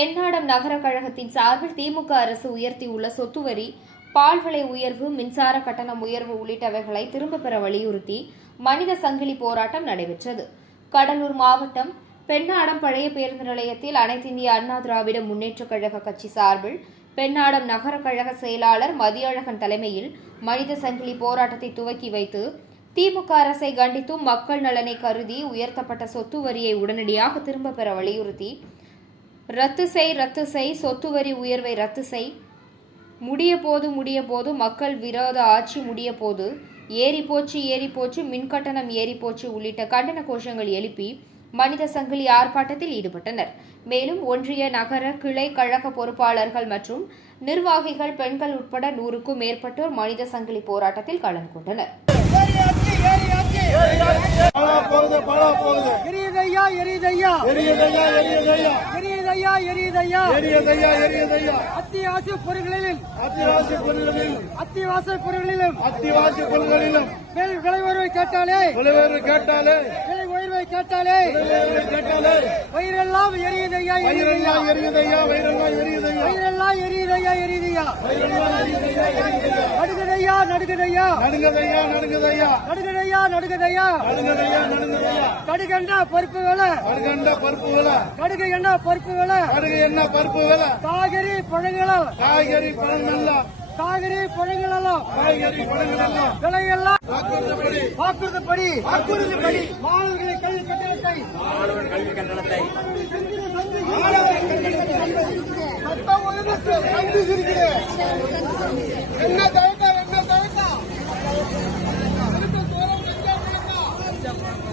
நகர கழகத்தின் சார்பில் திமுக அரசு உயர்த்தியுள்ள சொத்து வரி பால் விலை உயர்வு மின்சார கட்டணம் உயர்வு உள்ளிட்டவைகளை திரும்பப் பெற வலியுறுத்தி மனித சங்கிலி போராட்டம் நடைபெற்றது. கடலூர் மாவட்டம் பெண்ணாடம் பழைய பேருந்து நிலையத்தில் அனைத்திந்திய அண்ணா திராவிட முன்னேற்றக் கழக கட்சி சார்பில் பெண்ணாடம் நகர கழக செயலாளர் மதியழகன் தலைமையில் மனித சங்கிலி போராட்டத்தை துவக்கி வைத்து திமுக அரசை கண்டித்தும் மக்கள் நலனை கருதி உயர்த்தப்பட்ட சொத்து வரியை உடனடியாக திரும்ப பெற வலியுறுத்தி ரத்து செய் ரத்து செய் சொத்து வரி உயர்வை ரத்து செய். முடிய போது முடிய போது மக்கள் விரோத ஆட்சி முடிய போது ஏறி போச்சு ஏறி போச்சு மின்கட்டணம் ஏறி போச்சு உள்ளிட்ட கண்டன கோஷங்கள் எழுப்பி மனித சங்கிலி ஆர்ப்பாட்டத்தில் ஈடுபட்டனர். மேலும் ஒன்றிய நகர கிளை கழக பொறுப்பாளர்கள் மற்றும் நிர்வாகிகள் பெண்கள் உட்பட நூறுக்கும் மேற்பட்டோர் மனித சங்கிலி போராட்டத்தில் கலந்து கொண்டனர். எரியுதையா எரியுதையா எரியதையா எரியதையா எரியுதையா எரியுதையா எரியதையா அத்தியாவசிய பொருட்களிலும் அத்தியாவசிய பொருள்களிலும். அத்தியாவசிய பொருட்களிலும் அத்தியாவசிய பொருள்களிலும். விலை விலை உயர்வை கேட்டாலே. விலைவேறு கேட்டாலே. விலை உயர்வை கேட்டாலே. கேட்டாலே. வயிறெல்லாம் எரியுதையா எரியுதையா எரியுதையா வயிறெல்லாம் எரியுதையா வயிறெல்லாம் எரியுதையா எரியுதையா வயிறெல்லாம் எரியுதையா எரியுதையா நடுகுதையா நடுகுதையா நடுங்கதையா? நடுங்கதையா நடுகுதையா நடுகுதையா நடுங்கதையா நடுங்கதையா? கடுகெண்டா பருப்பு விலை கடுகண்ட பருப்பு விலை கடுகு எண்ணா பருப்பு விலை கடுகு என்ன பருப்பு விலை காய்கறி பழங்களும் காய்கறி பழங்கள்லாம் காய்கறி பழங்களெல்லாம் காய்கறி பழங்களெல்லாம் விலையெல்லாம் வாக்குறுதிப்படி. வாக்குறுதிப்படி. மாணவர்களை கல்வி கட்டணத்தை. சட்டம் ஒழுங்கு